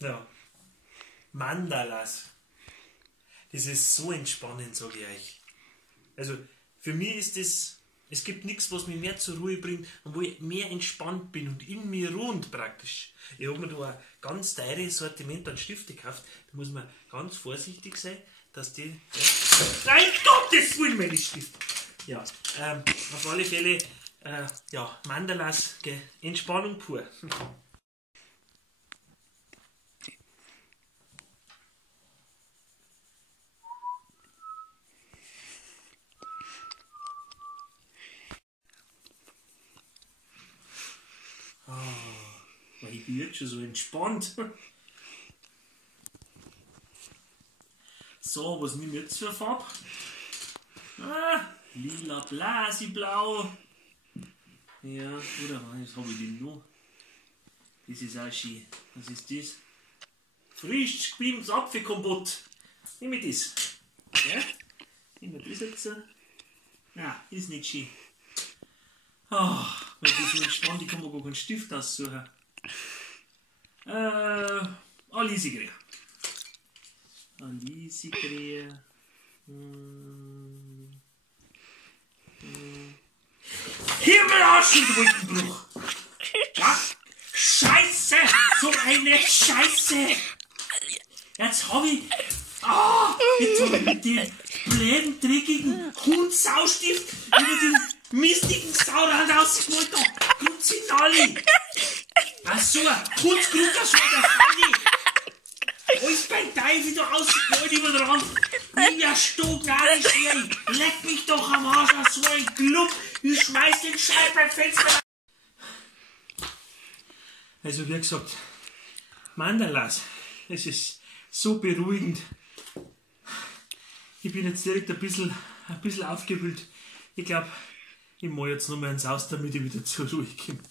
Ja. Mandalas. Das ist so entspannend, sage ich euch. Also für mich ist das, es gibt nichts, was mich mehr zur Ruhe bringt und wo ich mehr entspannt bin und in mir ruhend praktisch. Ich habe mir da ein ganz teures Sortiment an Stifte gekauft. Da muss man ganz vorsichtig sein, dass die... Ja, nein, Gottes Willen, meine Stifte! Ja, auf alle Fälle, ja, Mandalas, gell, Entspannung pur. Ich bin jetzt schon so entspannt. So, was nehme ich jetzt für eine Farbe? Lila, Blasiblau. Ja, oder was habe ich denn noch? Das ist auch schön. Was ist das? Frisch gebeamtes Apfelkompott. Nehme ich das. Ja? Nehmen wir das jetzt. Nein, ist nicht schön. Weil das so entspannt, ich kann mir gar keinen Stift aussuchen. Alisigrea. Alisigrea. Himmelarsch und Wolkenbruch! Ja? Scheiße! So eine Scheiße! Jetzt habe ich. Jetzt habe ich mit dem blöden, dreckigen Hundsaustift über den mistigen Saurand ausgemalt. Gruzinali! Achso, Kunstgrucker schon der Fanny! Alles beim Teufel da ausgemalt über den Rand! Ja, Stognari schwer! Leck mich doch am Arsch auf so ein Club! Ich schmeiß den Scheiß beim Fenster! Also wie gesagt, Mandalas, es ist so beruhigend. Ich bin jetzt direkt ein bisschen aufgewühlt. Ich glaube, ich mache jetzt noch mal eins aus, damit ich wieder zur Ruhe komme.